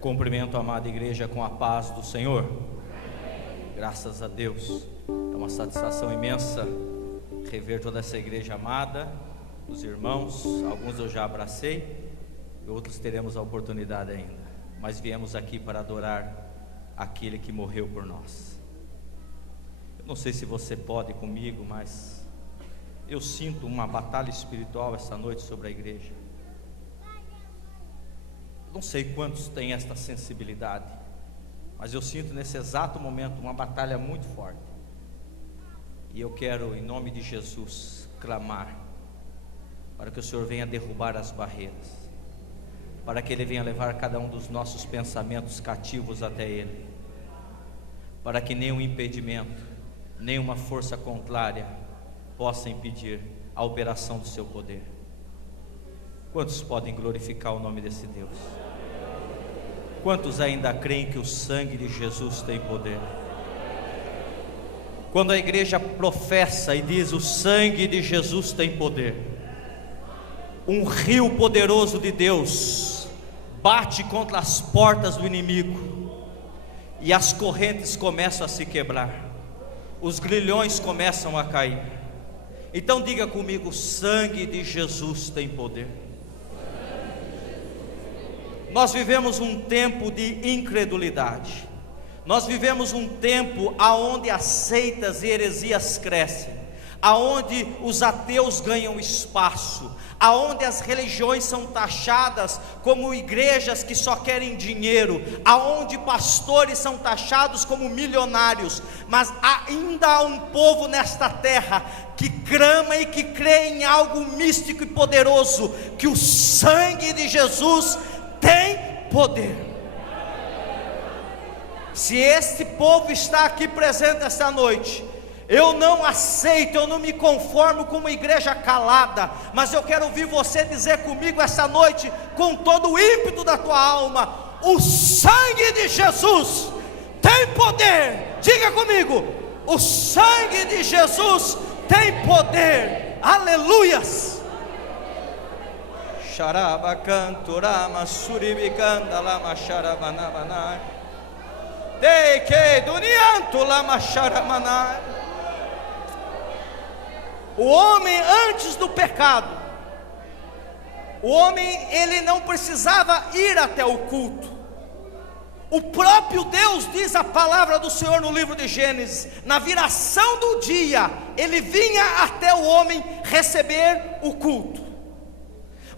Cumprimento a amada igreja com a paz do Senhor. Graças a Deus. É uma satisfação imensa rever toda essa igreja amada, os irmãos. Alguns eu já abracei, e outros teremos a oportunidade ainda. Mas viemos aqui para adorar aquele que morreu por nós. Eu não sei se você pode comigo, mas eu sinto uma batalha espiritual essa noite sobre a igreja. Não sei quantos têm esta sensibilidade, mas eu sinto nesse exato momento uma batalha muito forte. E eu quero, em nome de Jesus, clamar para que o Senhor venha derrubar as barreiras, para que Ele venha levar cada um dos nossos pensamentos cativos até Ele, para que nenhum impedimento, nenhuma força contrária possa impedir a operação do Seu poder. Quantos podem glorificar o nome desse Deus? Quantos ainda creem que o sangue de Jesus tem poder? Quando a igreja professa e diz o sangue de Jesus tem poder, um rio poderoso de Deus bate contra as portas do inimigo e as correntes começam a se quebrar, os grilhões começam a cair. Então diga comigo: o sangue de Jesus tem poder. Nós vivemos um tempo de incredulidade. Nós vivemos um tempo aonde as seitas e heresias crescem, aonde os ateus ganham espaço, aonde as religiões são taxadas como igrejas que só querem dinheiro, aonde pastores são taxados como milionários. Mas ainda há um povo nesta terra que clama e que crê em algo místico e poderoso, que o sangue de Jesus tem poder. Se este povo está aqui presente esta noite, eu não aceito, eu não me conformo com uma igreja calada, mas eu quero ouvir você dizer comigo esta noite, com todo o ímpeto da tua alma: o sangue de Jesus tem poder. Diga comigo: o sangue de Jesus tem poder. Aleluias. Sharaba canturama suribicanda lama sharabanabana deke dunianto lama sharamana. O homem antes do pecado, o homem ele não precisava ir até o culto. O próprio Deus, diz a palavra do Senhor no livro de Gênesis, na viração do dia ele vinha até o homem receber o culto.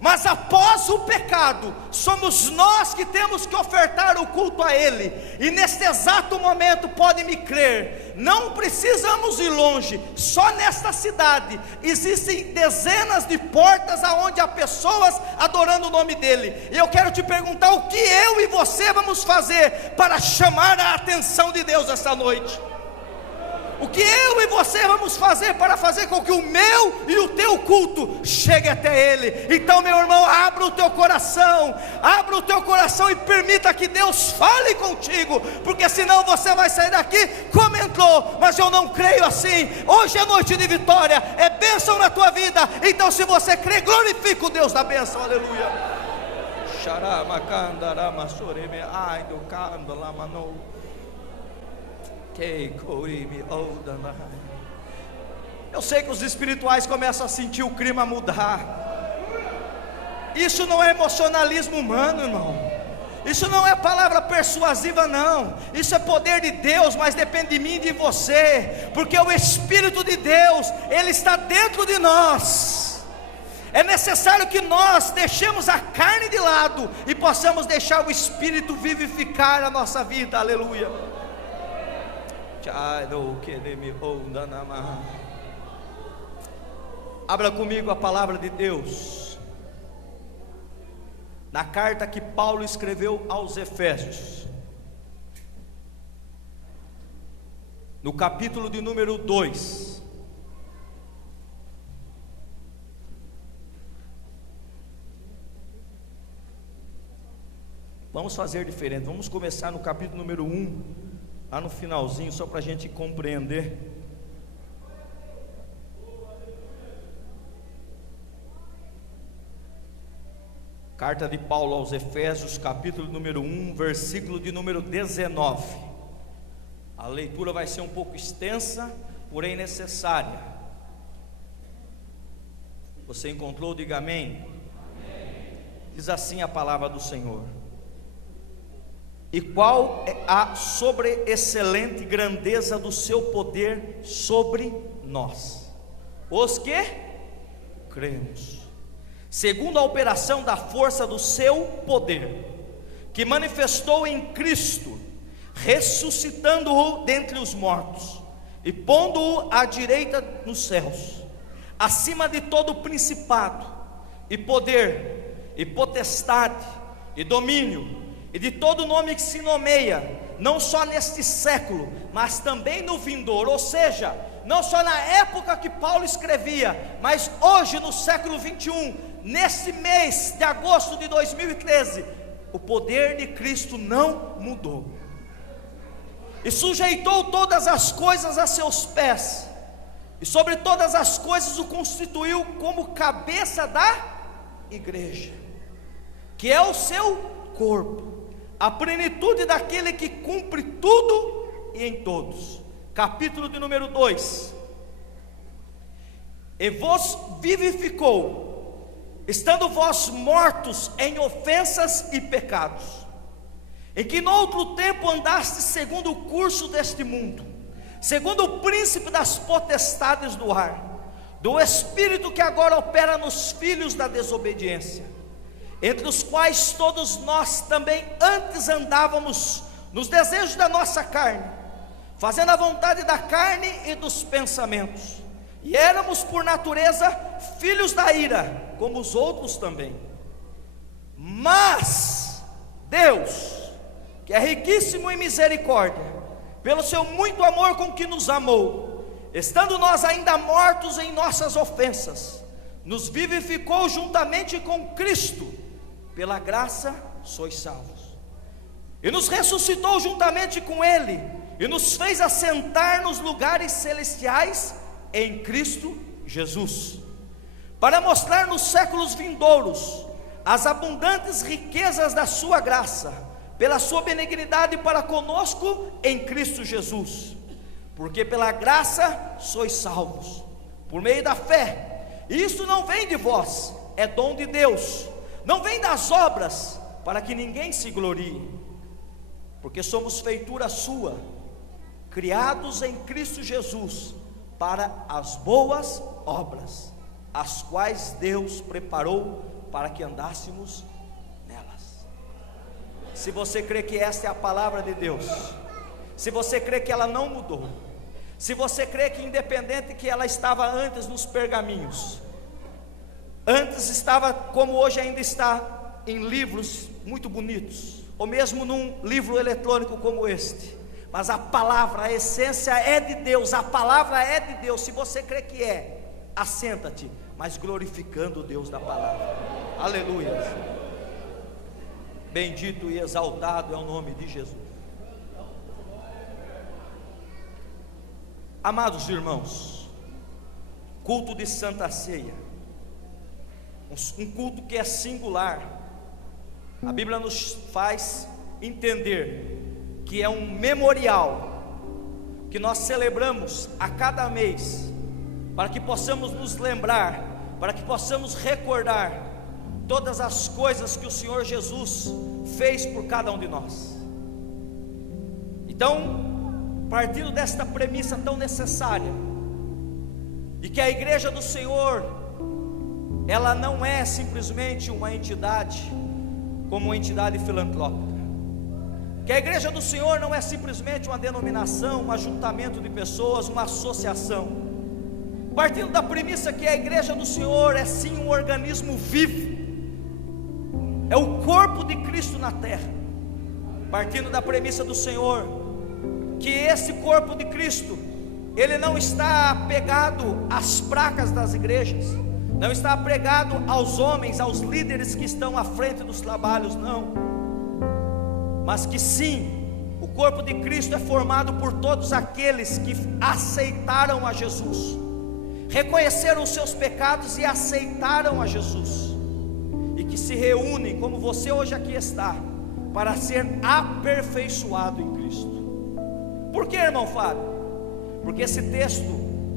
Mas após o pecado, somos nós que temos que ofertar o culto a Ele. E neste exato momento, pode me crer, não precisamos ir longe. Só nesta cidade existem dezenas de portas aonde há pessoas adorando o nome dEle. E eu quero te perguntar: o que eu e você vamos fazer para chamar a atenção de Deus esta noite? O que eu e você vamos fazer para fazer com que o meu e o teu culto chegue até Ele? Então, meu irmão, abra o teu coração e permita que Deus fale contigo, porque senão você vai sair daqui como entrou. Mas eu não creio assim. Hoje é noite de vitória, é bênção na tua vida. Então, se você crê, glorifica o Deus da bênção. Aleluia. Eu sei que os espirituais começam a sentir o clima mudar. Isso não é emocionalismo humano, irmão. Isso não é palavra persuasiva, não. Isso é poder de Deus, mas depende de mim e de você, porque o Espírito de Deus, Ele está dentro de nós. É necessário que nós deixemos a carne de lado e possamos deixar o Espírito vivificar a nossa vida. Aleluia. Abra comigo a palavra de Deus na carta que Paulo escreveu aos Efésios, no capítulo de número 2. Vamos fazer diferente, vamos começar no capítulo número 1, lá no finalzinho, só para a gente compreender. Carta de Paulo aos Efésios, capítulo número 1, versículo de número 19. A leitura vai ser um pouco extensa, porém necessária. Você encontrou? Diga amém. Amém. Diz assim a palavra do Senhor: e qual é a sobreexcelente grandeza do seu poder sobre nós, os que cremos, segundo a operação da força do seu poder, que manifestou em Cristo, ressuscitando-o dentre os mortos, e pondo-o à direita nos céus, acima de todo principado, e poder, e potestade, e domínio, e de todo nome que se nomeia, não só neste século, mas também no vindouro. Ou seja, não só na época que Paulo escrevia, mas hoje no século 21, nesse mês de agosto de 2013, o poder de Cristo não mudou, e sujeitou todas as coisas a seus pés, e sobre todas as coisas o constituiu como cabeça da igreja, que é o seu corpo, a plenitude daquele que cumpre tudo e em todos. Capítulo de número 2: e vos vivificou, estando vós mortos em ofensas e pecados, em que no outro tempo andastes segundo o curso deste mundo, segundo o príncipe das potestades do ar, do espírito que agora opera nos filhos da desobediência, entre os quais todos nós também antes andávamos nos desejos da nossa carne, fazendo a vontade da carne e dos pensamentos, e éramos por natureza filhos da ira, como os outros também. Mas Deus, que é riquíssimo em misericórdia, pelo seu muito amor com que nos amou, estando nós ainda mortos em nossas ofensas, nos vivificou juntamente com Cristo. Pela graça sois salvos, e nos ressuscitou juntamente com Ele, e nos fez assentar nos lugares celestiais em Cristo Jesus, para mostrar nos séculos vindouros as abundantes riquezas da sua graça, pela sua benignidade para conosco em Cristo Jesus. Porque pela graça sois salvos, por meio da fé, e isso não vem de vós, é dom de Deus, não vem das obras, para que ninguém se glorie, porque somos feitura sua, criados em Cristo Jesus, para as boas obras, as quais Deus preparou para que andássemos nelas. Se você crê que esta é a palavra de Deus, se você crê que ela não mudou, se você crê que independente que ela estava antes nos pergaminhos, antes estava como hoje ainda está em livros muito bonitos, ou mesmo num livro eletrônico como este, mas a palavra, a essência é de Deus, a palavra é de Deus. Se você crê que é, assenta-te, mas glorificando o Deus da palavra. Aleluia. Bendito e exaltado é o nome de Jesus. Amados irmãos, culto de Santa Ceia, um culto que é singular. A Bíblia nos faz entender que é um memorial que nós celebramos a cada mês, para que possamos nos lembrar, para que possamos recordar todas as coisas que o Senhor Jesus fez por cada um de nós. Então, partindo desta premissa tão necessária, de que a igreja do Senhor, ela não é simplesmente uma entidade, como uma entidade filantrópica, que a igreja do Senhor não é simplesmente uma denominação, um ajuntamento de pessoas, uma associação, partindo da premissa que a igreja do Senhor é sim um organismo vivo, é o corpo de Cristo na terra, partindo da premissa do Senhor, que esse corpo de Cristo, ele não está apegado às placas das igrejas, não está apegado aos homens, aos líderes que estão à frente dos trabalhos, não, mas que sim, o corpo de Cristo é formado por todos aqueles que aceitaram a Jesus, reconheceram os seus pecados e aceitaram a Jesus, e que se reúnem, como você hoje aqui está, para ser aperfeiçoado em Cristo. Por que, irmão Fábio? Porque esse texto,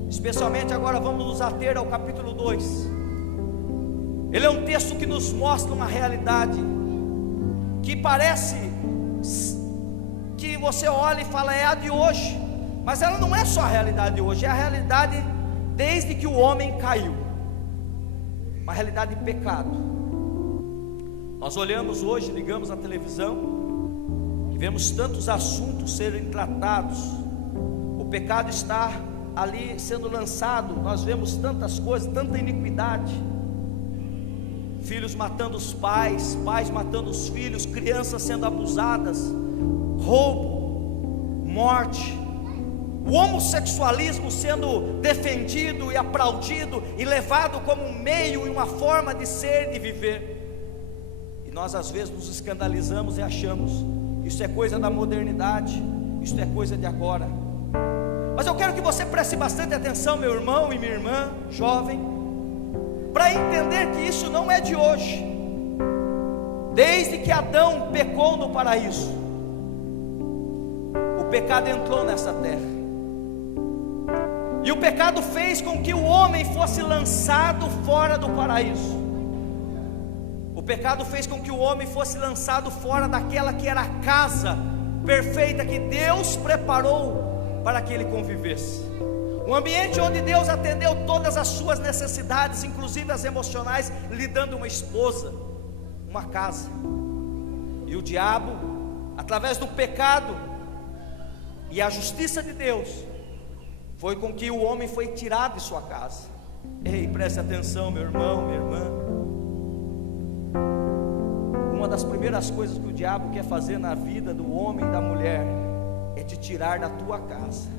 especialmente agora vamos nos ater ao capítulo 2, ele é um texto que nos mostra uma realidade que parece que você olha e fala, é a de hoje, mas ela não é só a realidade de hoje, é a realidade desde que o homem caiu, uma realidade de pecado. Nós olhamos hoje, ligamos a televisão e vemos tantos assuntos serem tratados, o pecado está ali sendo lançado, nós vemos tantas coisas, tanta iniquidade, filhos matando os pais, pais matando os filhos, crianças sendo abusadas, roubo, morte, o homossexualismo sendo defendido e aplaudido e levado como um meio e uma forma de ser e de viver, e nós às vezes nos escandalizamos e achamos, isso é coisa da modernidade, isso é coisa de agora. Mas eu quero que você preste bastante atenção, meu irmão e minha irmã, jovem, para entender que isso não é de hoje. Desde que Adão pecou no paraíso, o pecado entrou nessa terra, e o pecado fez com que o homem fosse lançado fora do paraíso. O pecado fez com que o homem fosse lançado fora daquela que era a casa perfeita que Deus preparou para que ele convivesse, um ambiente onde Deus atendeu todas as suas necessidades, inclusive as emocionais, lhe dando uma esposa, uma casa. E o diabo, através do pecado e a justiça de Deus, foi com que o homem foi tirado de sua casa. Ei, preste atenção, meu irmão, minha irmã. Uma das primeiras coisas que o diabo quer fazer na vida do homem e da mulher é te tirar da tua casa.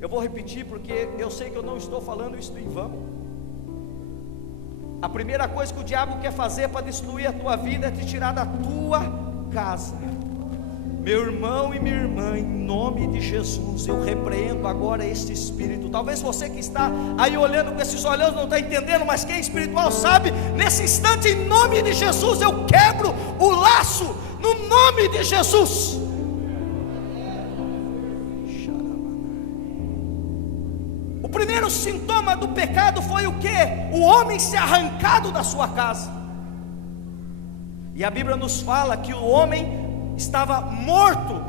Eu vou repetir porque eu sei que eu não estou falando isso em vão. A primeira coisa que o diabo quer fazer para destruir a tua vida é te tirar da tua casa. Meu irmão e minha irmã, em nome de Jesus, eu repreendo agora este espírito. Talvez você que está aí olhando com esses olhos não está entendendo, mas quem é espiritual sabe. Nesse instante, em nome de Jesus, eu quebro o laço, no nome de Jesus. O primeiro sintoma do pecado foi o que? O homem ser arrancado da sua casa. E a Bíblia nos fala que o homem estava morto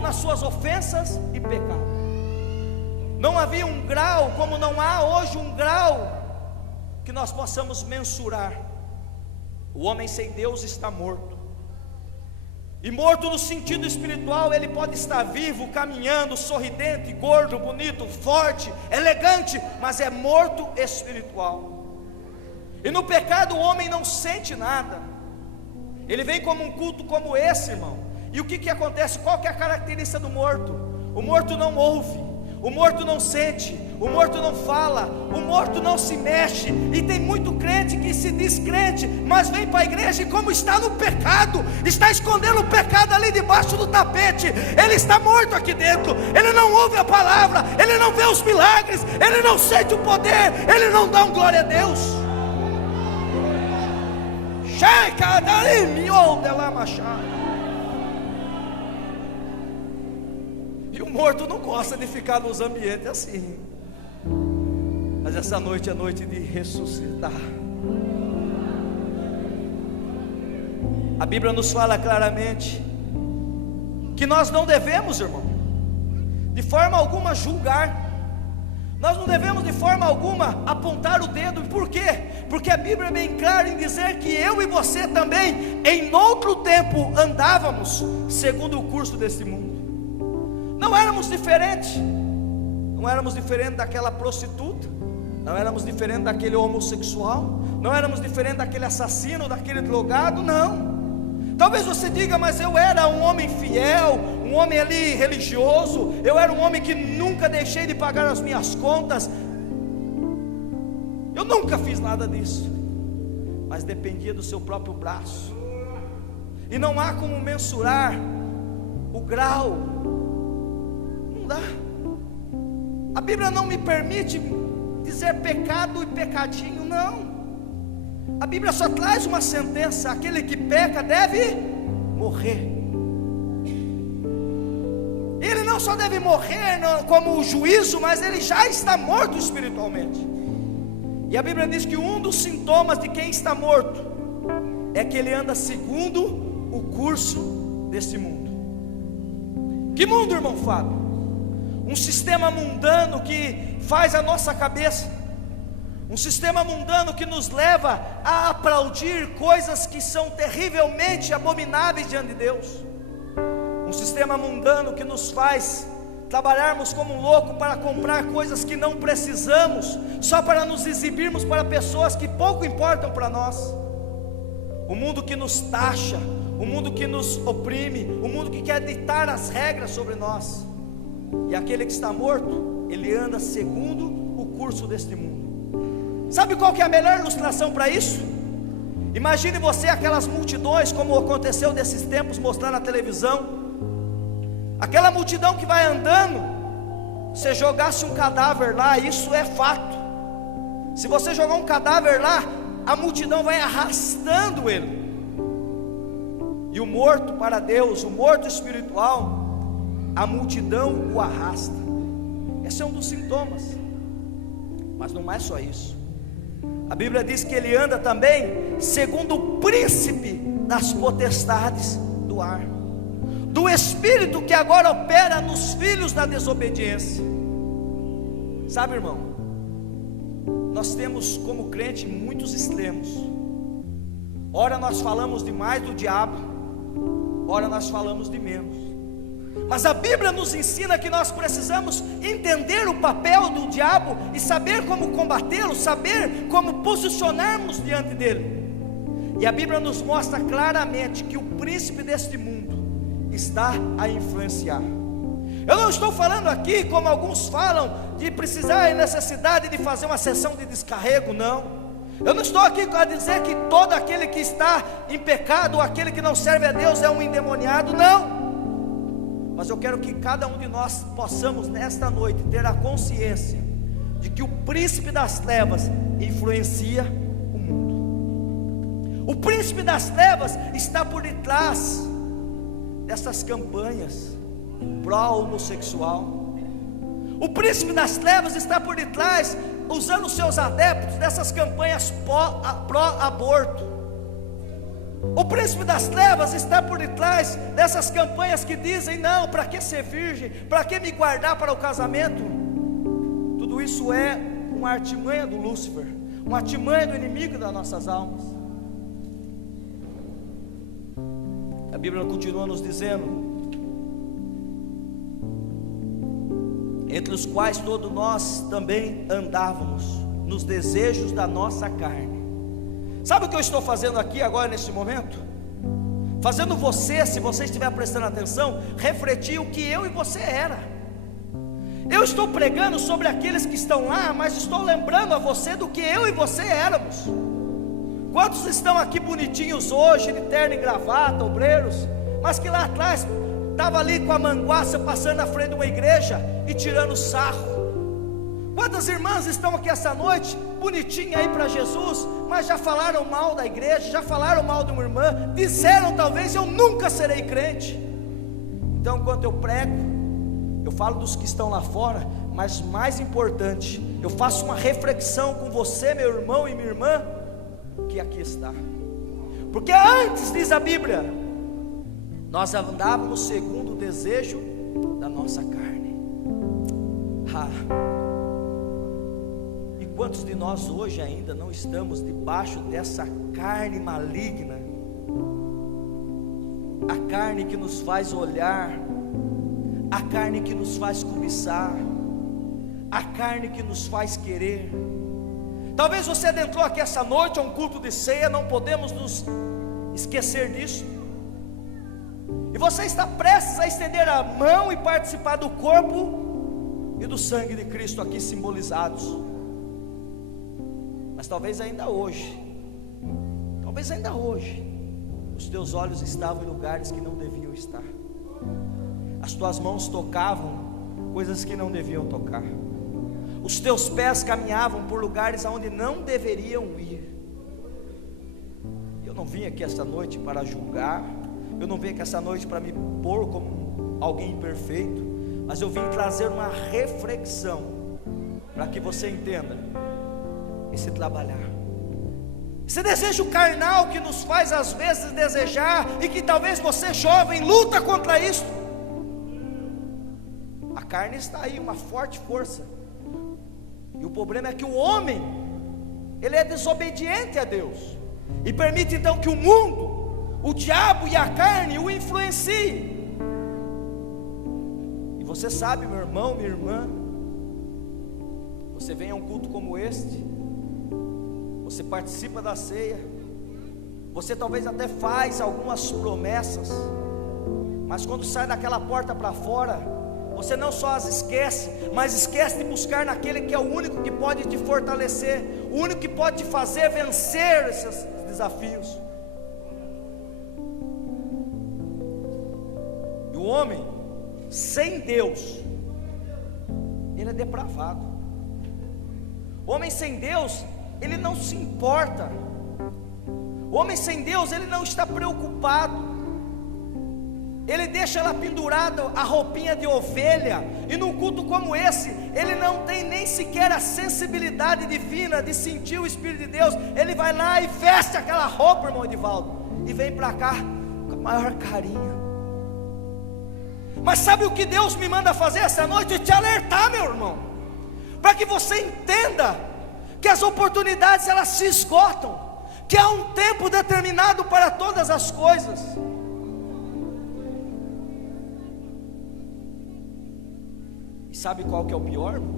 nas suas ofensas e pecado. Não havia um grau, como não há hoje um grau que nós possamos mensurar. O homem sem Deus está morto. E morto no sentido espiritual, ele pode estar vivo, caminhando, sorridente, gordo, bonito, forte, elegante, mas é morto espiritual. E no pecado o homem não sente nada. Ele vem como um culto como esse, irmão. E o que acontece? Qual que é a característica do morto? O morto não ouve, o morto não sente, o morto não fala, o morto não se mexe. E tem muito crente que se diz crente, mas vem para a igreja e como está no pecado, está escondendo o pecado ali debaixo do tapete. Ele está morto aqui dentro, ele não ouve a palavra, ele não vê os milagres, ele não sente o poder, ele não dá um glória a Deus. E o morto não gosta de ficar nos ambientes assim. Mas essa noite é noite de ressuscitar. A Bíblia nos fala claramente que nós não devemos, irmão, de forma alguma julgar. Nós não devemos de forma alguma apontar o dedo. Por quê? Porque a Bíblia é bem clara em dizer que eu e você também, em outro tempo, andávamos segundo o curso desse mundo. Não éramos diferentes. Não éramos diferentes daquela prostituta, não éramos diferentes daquele homossexual, não éramos diferentes daquele assassino, daquele drogado, não. Talvez você diga, mas eu era um homem fiel, um homem ali religioso, eu era um homem que nunca deixei de pagar as minhas contas. Eu nunca fiz nada disso, mas dependia do seu próprio braço. E não há como mensurar o grau, não dá. A Bíblia não me permite dizer pecado e pecadinho, não. A Bíblia só traz uma sentença: aquele que peca deve morrer. Ele não só deve morrer como juízo, mas ele já está morto espiritualmente. E a Bíblia diz que um dos sintomas de quem está morto é que ele anda segundo o curso desse mundo. Que mundo, irmão Fábio? Um sistema mundano que faz a nossa cabeça, um sistema mundano que nos leva a aplaudir coisas que são terrivelmente abomináveis diante de Deus. Um sistema mundano que nos faz trabalharmos como um louco para comprar coisas que não precisamos, só para nos exibirmos para pessoas que pouco importam para nós. O mundo que nos taxa, o mundo que nos oprime, o mundo que quer ditar as regras sobre nós. E aquele que está morto, ele anda segundo o curso deste mundo. Sabe qual que é a melhor ilustração para isso? Imagine você aquelas multidões, como aconteceu nesses tempos, mostrar na televisão. Aquela multidão que vai andando, você jogasse um cadáver lá, isso é fato. Se você jogar um cadáver lá, a multidão vai arrastando ele. E o morto para Deus, o morto espiritual, a multidão o arrasta. Esse é um dos sintomas. Mas não é só isso. A Bíblia diz que ele anda também segundo o príncipe das potestades do ar, do espírito que agora opera nos filhos da desobediência. Sabe, irmão, nós temos como crente muitos extremos. Ora nós falamos demais do diabo, ora nós falamos de menos. Mas a Bíblia nos ensina que nós precisamos entender o papel do diabo e saber como combatê-lo, saber como posicionarmos diante dele. E a Bíblia nos mostra claramente que o príncipe deste mundo está a influenciar. Eu não estou falando aqui, como alguns falam, de precisar e necessidade de fazer uma sessão de descarrego, não. Eu não estou aqui a dizer que todo aquele que está em pecado, ou aquele que não serve a Deus é um endemoniado, não. Mas eu quero que cada um de nós possamos nesta noite ter a consciência de que o príncipe das trevas influencia o mundo. O príncipe das trevas está por detrás dessas campanhas pró-homossexual. O príncipe das trevas está por detrás, usando os seus adeptos, dessas campanhas pró-aborto. O príncipe das trevas está por detrás dessas campanhas que dizem: não, para que ser virgem? Para que me guardar para o casamento? Tudo isso é uma artimanha do Lúcifer, uma artimanha do inimigo das nossas almas. A Bíblia continua nos dizendo: entre os quais todos nós também andávamos nos desejos da nossa carne. Sabe o que eu estou fazendo aqui agora neste momento? Fazendo você, se você estiver prestando atenção, refletir o que eu e você era. Eu estou pregando sobre aqueles que estão lá, mas estou lembrando a você do que eu e você éramos. Quantos estão aqui bonitinhos hoje, de terno e gravata, obreiros, mas que lá atrás estava ali com a manguaça passando na frente de uma igreja e tirando sarro? Quantas irmãs estão aqui essa noite, bonitinha aí para Jesus, mas já falaram mal da igreja, já falaram mal de uma irmã, disseram talvez: eu nunca serei crente. Então, enquanto eu prego, eu falo dos que estão lá fora, mas mais importante, eu faço uma reflexão com você, meu irmão e minha irmã, que aqui está. Porque antes, diz a Bíblia, nós andávamos segundo o desejo da nossa carne. E quantos de nós hoje ainda não estamos debaixo dessa carne maligna? A carne que nos faz olhar, a carne que nos faz cobiçar, a carne que nos faz querer. Talvez você adentrou aqui essa noite a um culto de ceia, não podemos nos esquecer disso. E você está prestes a estender a mão e participar do corpo e do sangue de Cristo aqui simbolizados. Mas talvez ainda hoje, os teus olhos estavam em lugares que não deviam estar. As tuas mãos tocavam coisas que não deviam tocar. os teus pés caminhavam por lugares aonde não deveriam ir. Eu não vim aqui esta noite para julgar, eu não vim aqui esta noite para me pôr como alguém imperfeito, mas eu vim trazer uma reflexão, para que você entenda esse trabalhar, esse desejo carnal que nos faz às vezes desejar, e que talvez você jovem luta contra isso. A carne está aí, uma forte força, e o problema é que o homem, ele é desobediente a Deus, e permite então que o mundo, o diabo e a carne o influenciem. E você sabe, meu irmão, minha irmã, você vem a um culto como este, você participa da ceia, você talvez até faz algumas promessas, mas quando sai daquela porta para fora, você não só as esquece, mas esquece de buscar naquele que é o único que pode te fortalecer, o único que pode te fazer vencer esses desafios. E o homem sem Deus, ele é depravado. O homem sem Deus, ele não se importa. O homem sem Deus, ele não está preocupado. Ele deixa ela pendurada, a roupinha de ovelha, e num culto como esse, ele não tem nem sequer a sensibilidade divina de sentir o Espírito de Deus. Ele vai lá e veste aquela roupa, irmão Edivaldo, e vem para cá com a maior carinho. Mas sabe o que Deus me manda fazer essa noite? Te alertar, meu irmão, para que você entenda que as oportunidades elas se esgotam, que há um tempo determinado para todas as coisas. E sabe qual que é o pior, irmão?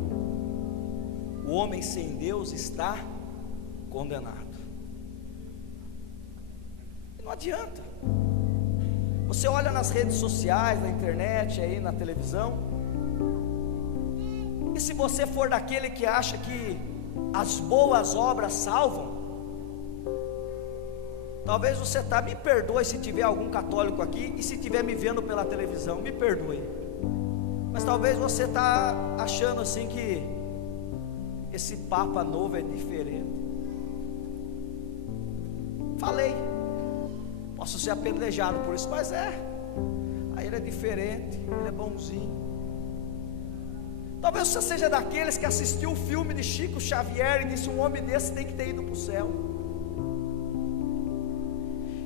O homem sem Deus está condenado. E não adianta. Você olha nas redes sociais, na internet, aí na televisão, e se você for daquele que acha que as boas obras salvam, talvez você me perdoe se tiver algum católico aqui, e se estiver me vendo pela televisão, me perdoe, mas talvez você está achando assim que esse Papa novo é diferente. Falei, posso ser apedrejado por isso, mas aí ele é diferente, ele é bonzinho. Talvez você seja daqueles que assistiu o filme de Chico Xavier e disse: um homem desse tem que ter ido para o céu.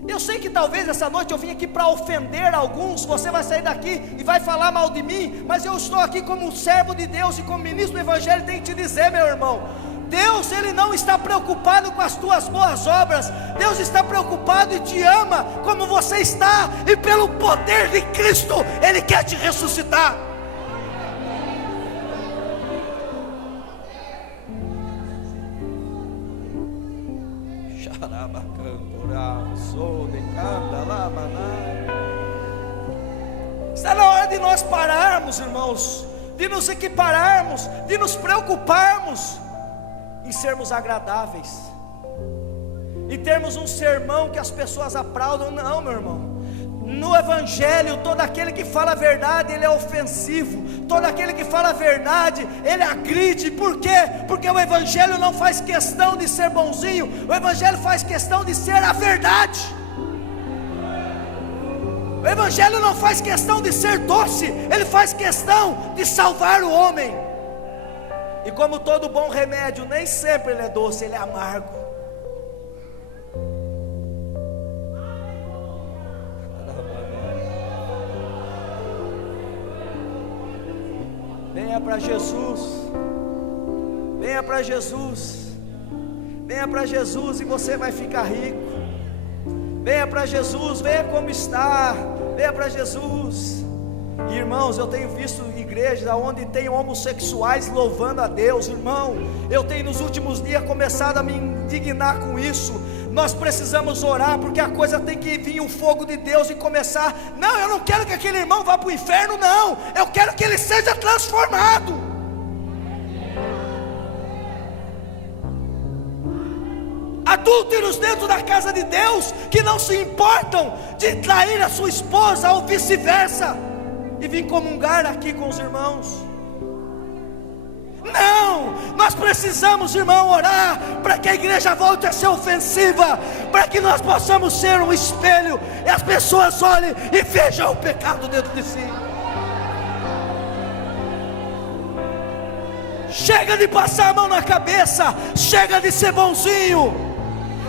Eu sei que talvez essa noite eu vim aqui para ofender alguns. Você vai sair daqui e vai falar mal de mim, mas eu estou aqui como servo de Deus e como ministro do Evangelho, e tenho que te dizer, meu irmão, Deus, Ele não está preocupado com as tuas boas obras. Deus está preocupado e te ama como você está, e pelo poder de Cristo Ele quer te ressuscitar. Está na hora de nós pararmos, irmãos, de nos equipararmos, de nos preocuparmos em sermos agradáveis, em termos um sermão que as pessoas aplaudam. Não, meu irmão, no Evangelho, todo aquele que fala a verdade, ele é ofensivo. Todo aquele que fala a verdade, ele agride. Por quê? Porque o Evangelho não faz questão de ser bonzinho, o Evangelho faz questão de ser a verdade. O Evangelho não faz questão de ser doce, ele faz questão de salvar o homem. E como todo bom remédio, nem sempre ele é doce, ele é amargo. Venha para Jesus, venha para Jesus, venha para Jesus e você vai ficar rico. Venha para Jesus, venha como está, venha para Jesus. E, irmãos, eu tenho visto igrejas onde tem homossexuais louvando a Deus. Irmão, eu tenho nos últimos dias começado a me indignar com isso. Nós precisamos orar, porque a coisa tem que vir o fogo de Deus e começar. Não, eu não quero que aquele irmão vá para o inferno, não. Eu quero que ele seja transformado. Adúlteros dentro da casa de Deus, que não se importam de trair a sua esposa ou vice-versa, e vir comungar aqui com os irmãos. Não, Não, nós precisamos, irmão, orar para que a igreja volte a ser ofensiva, para que nós possamos ser um espelho e as pessoas olhem e vejam o pecado dentro de si. Chega de passar a mão na cabeça, chega de ser bonzinho,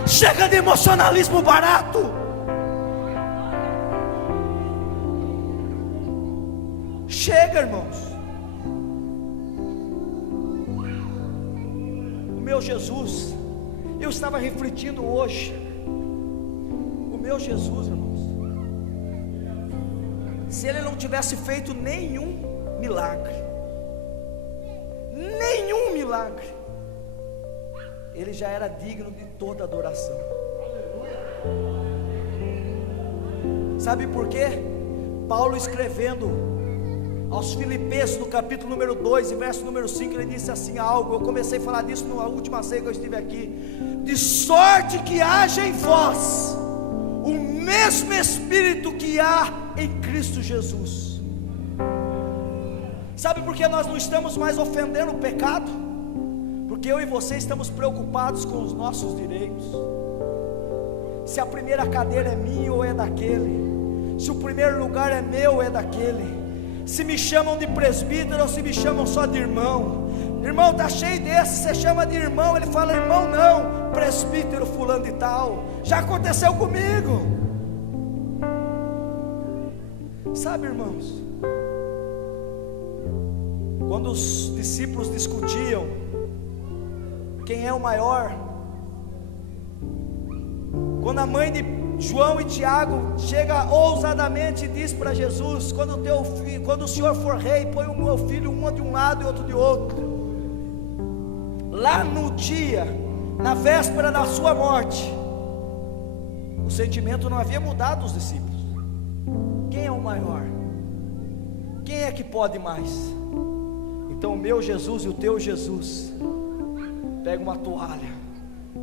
chega de emocionalismo barato. Chega, irmãos. O meu Jesus, eu estava refletindo hoje, o meu Jesus, irmãos, se ele não tivesse feito nenhum milagre, ele já era digno de toda adoração. Sabe por quê? Paulo escrevendo aos Filipenses, no capítulo número 2, e verso número 5, ele disse assim algo, eu comecei a falar disso na última ceia que eu estive aqui: de sorte que haja em vós o mesmo Espírito que há em Cristo Jesus. Sabe por que nós não estamos mais ofendendo o pecado? Porque eu e você estamos preocupados com os nossos direitos. Se a primeira cadeira é minha ou é daquele, se o primeiro lugar é meu ou é daquele, se me chamam de presbítero ou se me chamam só de irmão. Irmão, está cheio desses, você chama de irmão, ele fala irmão não, presbítero fulano de tal. Já aconteceu comigo. Sabe, irmãos, quando os discípulos discutiam quem é o maior, quando a mãe de João e Tiago chega ousadamente e diz para Jesus: quando o Senhor for rei, põe o meu filho um de um lado e outro de outro. Lá no dia, na véspera da sua morte, o sentimento não havia mudado dos discípulos. Quem é o maior? Quem é que pode mais? Então o meu Jesus e o teu Jesus pega uma toalha,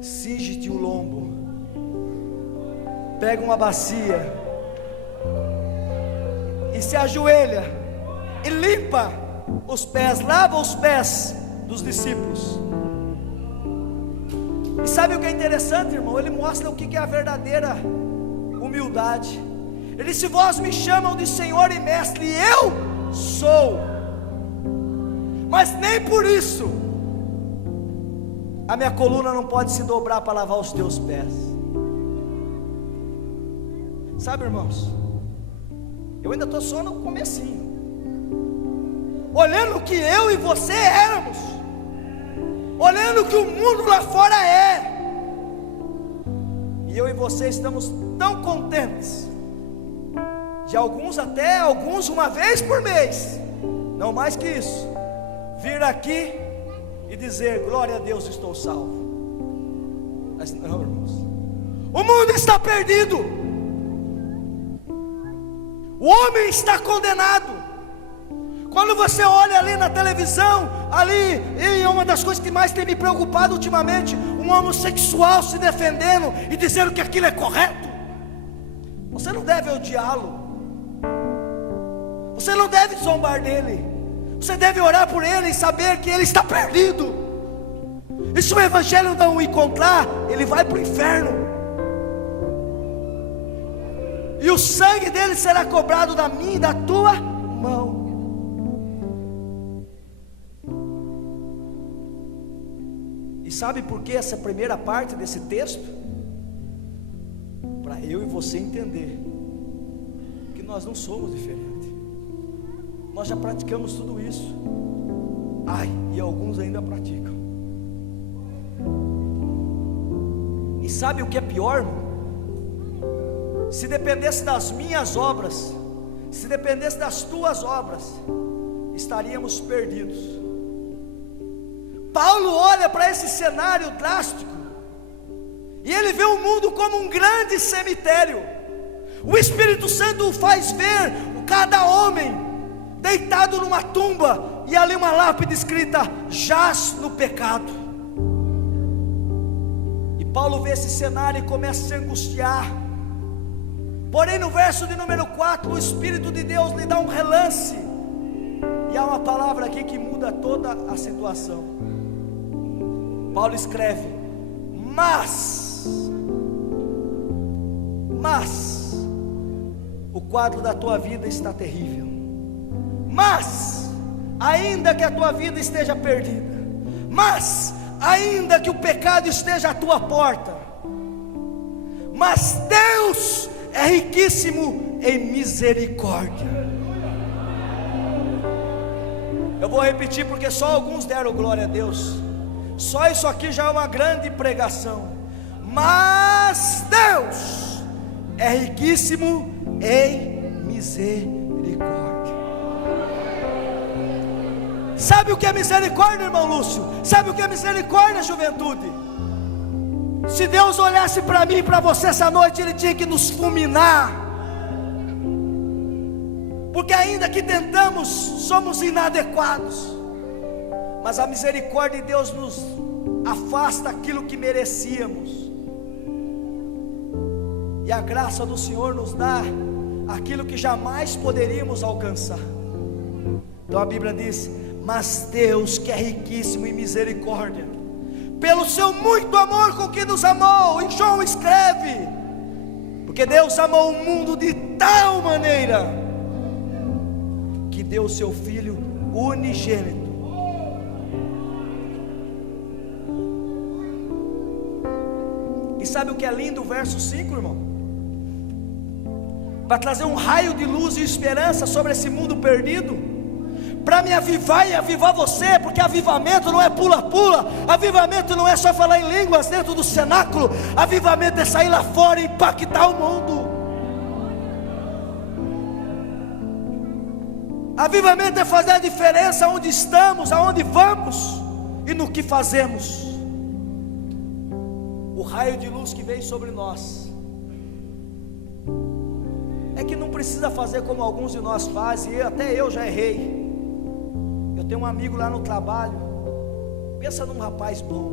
cinge-te o lombo, pega uma bacia e se ajoelha e limpa os pés, lava os pés dos discípulos. E sabe o que é interessante, irmão? Ele mostra o que é a verdadeira humildade. Ele disse: vós me chamam de Senhor e Mestre, e eu sou, mas nem por isso a minha coluna não pode se dobrar para lavar os teus pés. Sabe, irmãos, eu ainda estou só no comecinho, olhando o que eu e você éramos, olhando o que o mundo lá fora é, e eu e você estamos tão contentes, de alguns até alguns uma vez por mês, não mais que isso, vir aqui e dizer glória a Deus, estou salvo. Mas não, irmãos, o mundo está perdido, o homem está condenado. Quando você olha ali na televisão, ali, e uma das coisas que mais tem me preocupado ultimamente, um homossexual se defendendo e dizendo que aquilo é correto. Você não deve odiá-lo, você não deve zombar dele, você deve orar por ele e saber que ele está perdido. E se o evangelho não o encontrar, ele vai para o inferno, e o sangue dele será cobrado da minha e da tua mão. E sabe por que essa primeira parte desse texto? Para eu e você entender que nós não somos diferentes. Nós já praticamos tudo isso. Ai, e alguns ainda praticam. E sabe o que é pior, irmão? Se dependesse das minhas obras, se dependesse das tuas obras, estaríamos perdidos. Paulo olha para esse cenário drástico e ele vê o mundo como um grande cemitério. O Espírito Santo o faz ver cada homem deitado numa tumba e ali uma lápide escrita: jaz no pecado. E Paulo vê esse cenário e começa a se angustiar. Porém no verso de número 4, o Espírito de Deus lhe dá um relance, e há uma palavra aqui que muda toda a situação. Paulo escreve: mas o quadro da tua vida está terrível. Mas, ainda que a tua vida esteja perdida, mas, ainda que o pecado esteja à tua porta, mas Deus é riquíssimo em misericórdia. Eu vou repetir porque só alguns deram glória a Deus. Só isso aqui já é uma grande pregação. Mas Deus é riquíssimo em misericórdia. Sabe o que é misericórdia, irmão Lúcio? Sabe o que é misericórdia, juventude? Se Deus olhasse para mim e para você essa noite, Ele tinha que nos fulminar, porque ainda que tentamos, somos inadequados, mas a misericórdia de Deus nos afasta aquilo que merecíamos, e a graça do Senhor nos dá aquilo que jamais poderíamos alcançar. Então a Bíblia diz: mas Deus, que é riquíssimo em misericórdia, pelo seu muito amor com que nos amou, e João escreve: porque Deus amou o mundo de tal maneira, que deu o seu Filho unigênito. E sabe o que é lindo o verso 5, irmão? Para trazer um raio de luz e esperança sobre esse mundo perdido, para me avivar e avivar você, porque avivamento não é pula-pula, avivamento não é só falar em línguas dentro do cenáculo, avivamento é sair lá fora e impactar o mundo. Avivamento é fazer a diferença onde estamos, aonde vamos e no que fazemos. O raio de luz que veio sobre nós é que não precisa fazer como alguns de nós fazem, e até eu já errei. Eu tenho um amigo lá no trabalho, pensa num rapaz bom,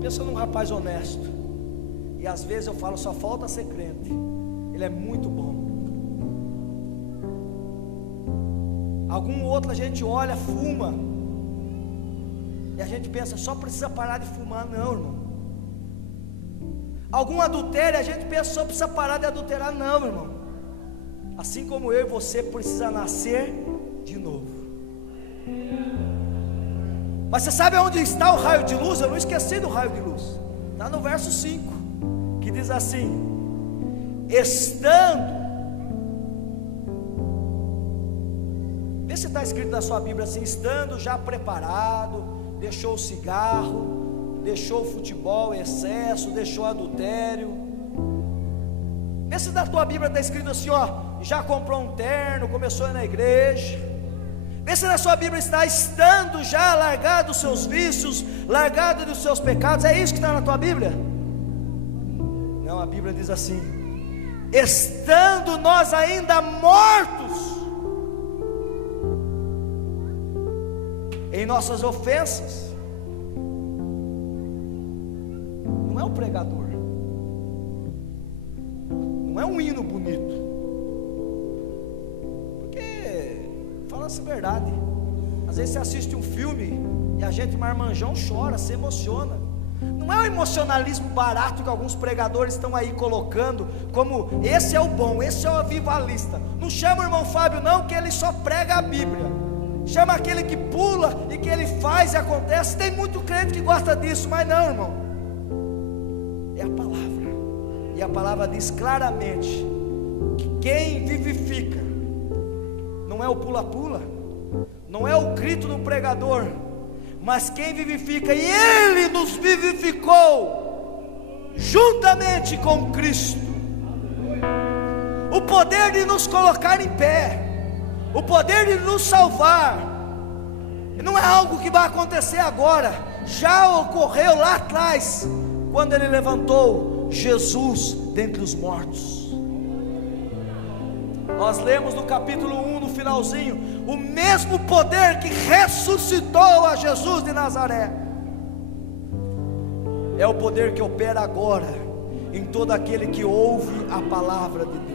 pensa num rapaz honesto, e às vezes eu falo, só falta ser crente. Ele é muito bom. Algum outro a gente olha, fuma, e a gente pensa, só precisa parar de fumar. Não, irmão. Algum adultério, a gente pensa, só precisa parar de adulterar. Não, irmão. Assim como eu e você precisa nascer de novo. Mas você sabe onde está o raio de luz? Eu não esqueci do raio de luz. Está no verso 5, que diz assim: estando, vê se está escrito na sua Bíblia assim: estando já preparado, deixou o cigarro, deixou o futebol, excesso, deixou o adultério. Vê se na tua Bíblia está escrito assim, ó, já comprou um terno, começou a ir na igreja. Vê se na sua Bíblia está: estando já largado os seus vícios, largado dos seus pecados. É isso que está na tua Bíblia? Não, a Bíblia diz assim: estando nós ainda mortos em nossas ofensas. Não é um pregador, não é um hino bonito, porque, fala-se a verdade, às vezes você assiste um filme e a gente marmanjão chora, se emociona. Não é o emocionalismo barato que alguns pregadores estão aí colocando, como esse é o bom, esse é o avivalista. Não chama o irmão Fábio não, que ele só prega a Bíblia. Chama aquele que pula e que ele faz e acontece. Tem muito crente que gosta disso, mas não, irmão. É a palavra, e a palavra diz claramente que quem vivifica não é o pula-pula, não é o grito do pregador, mas quem vivifica, e Ele nos vivificou juntamente com Cristo. O poder de nos colocar em pé, o poder de nos salvar, não é algo que vai acontecer agora, já ocorreu lá atrás, quando Ele levantou Jesus dentre os mortos. Nós lemos no capítulo 1, no finalzinho, o mesmo poder que ressuscitou a Jesus de Nazaré, é o poder que opera agora em todo aquele que ouve a palavra de Deus.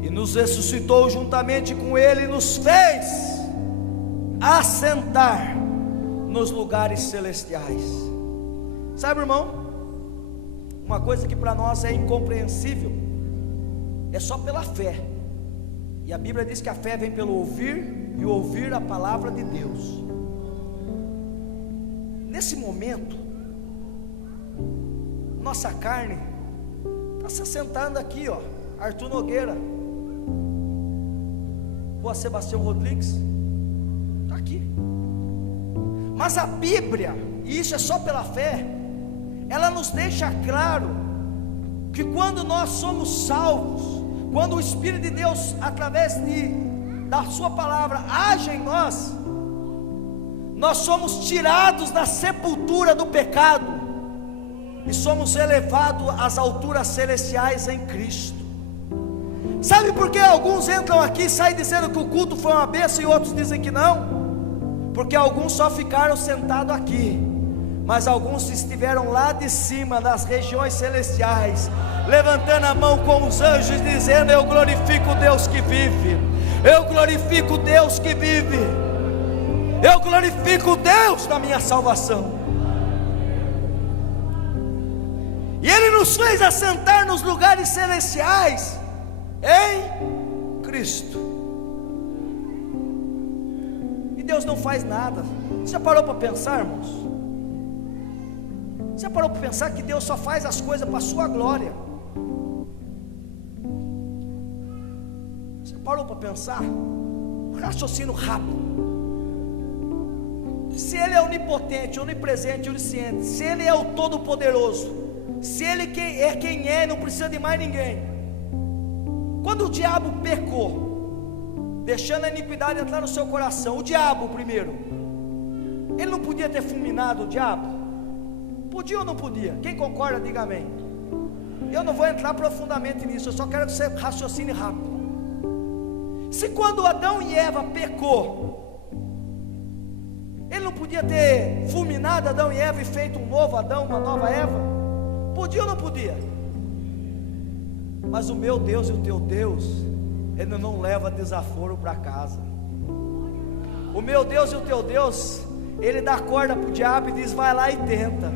E nos ressuscitou juntamente com Ele e nos fez assentar nos lugares celestiais. Sabe, irmão, uma coisa que para nós é incompreensível, é só pela fé. E a Bíblia diz que a fé vem pelo ouvir, e ouvir a palavra de Deus. Nesse momento, nossa carne está se assentando aqui, ó. Arthur Nogueira, Rua Sebastião Rodrigues, está aqui. Mas a Bíblia, e isso é só pela fé, ela nos deixa claro que quando nós somos salvos, quando o Espírito de Deus, através da sua palavra, age em nós, nós somos tirados da sepultura do pecado e somos elevados às alturas celestiais em Cristo. Sabe por que alguns entram aqui e saem dizendo que o culto foi uma bênção e outros dizem que não? Porque alguns só ficaram sentados aqui, mas alguns estiveram lá de cima, nas regiões celestiais, levantando a mão com os anjos, dizendo: eu glorifico o Deus que vive, eu glorifico o Deus que vive, eu glorifico o Deus da minha salvação. E Ele nos fez assentar nos lugares celestiais em Cristo. E Deus não faz nada. Você já parou para pensar, irmãos? Você já parou para pensar que Deus só faz as coisas para a sua glória? Você parou para pensar? Raciocínio rápido. Se Ele é onipotente, onipresente, onisciente, se Ele é o todo-poderoso, se Ele é quem é, não precisa de mais ninguém. Quando o diabo pecou, deixando a iniquidade entrar no seu coração, o diabo primeiro, ele não podia ter fulminado o diabo? Podia ou não podia? Quem concorda, diga amém. Eu não vou entrar profundamente nisso, eu só quero que você raciocine rápido. Se quando Adão e Eva pecou, Ele não podia ter fulminado Adão e Eva e feito um novo Adão, uma nova Eva? Podia ou não podia? Mas o meu Deus e o teu Deus, Ele não leva desaforo para casa. O meu Deus e o teu Deus, Ele dá corda para o diabo e diz: vai lá e tenta.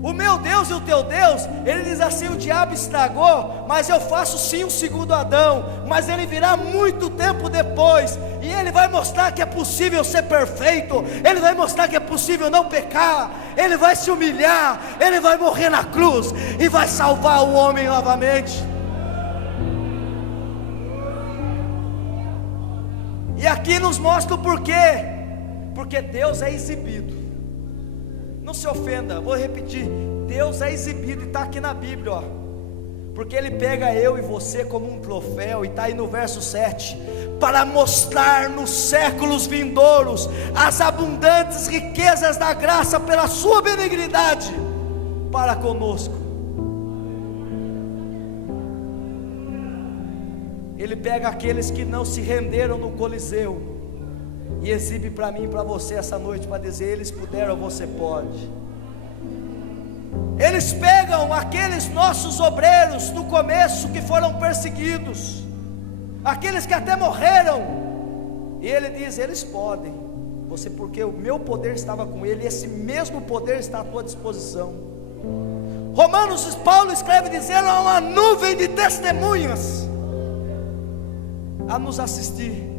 O meu Deus e o teu Deus, Ele diz assim: o diabo estragou, mas eu faço sim um segundo Adão, mas ele virá muito tempo depois, e Ele vai mostrar que é possível ser perfeito, Ele vai mostrar que é possível não pecar, Ele vai se humilhar, Ele vai morrer na cruz, e vai salvar o homem novamente. E aqui nos mostra o porquê, porque Deus é exibido. Não se ofenda, vou repetir: Deus é exibido, e está aqui na Bíblia, ó. Porque Ele pega eu e você como um troféu, e está aí no verso 7, para mostrar nos séculos vindouros as abundantes riquezas da graça pela sua benignidade para conosco. Ele pega aqueles que não se renderam no Coliseu e exibe para mim e para você essa noite, para dizer: eles puderam, você pode. Eles pegam aqueles nossos obreiros no começo que foram perseguidos, aqueles que até morreram, e Ele diz: eles podem, você, porque o meu poder estava com ele, e esse mesmo poder está à tua disposição. Romanos, Paulo escreve dizendo: há uma nuvem de testemunhas a nos assistir.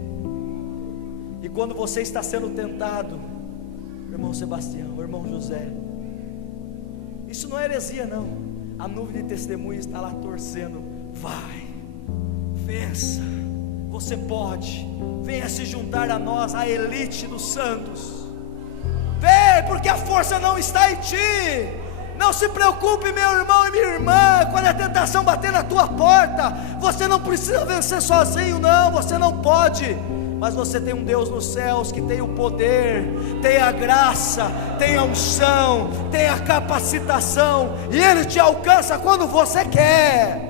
E quando você está sendo tentado, irmão Sebastião, irmão José, isso não é heresia não, a nuvem de testemunha está lá torcendo: vai, vença, você pode, venha se juntar a nós, a elite dos santos, vem, porque a força não está em ti. Não se preocupe, meu irmão e minha irmã, quando a tentação bater na tua porta, você não precisa vencer sozinho, não, você não pode, mas você tem um Deus nos céus que tem o poder, tem a graça, tem a unção, tem a capacitação, e Ele te alcança quando você quer.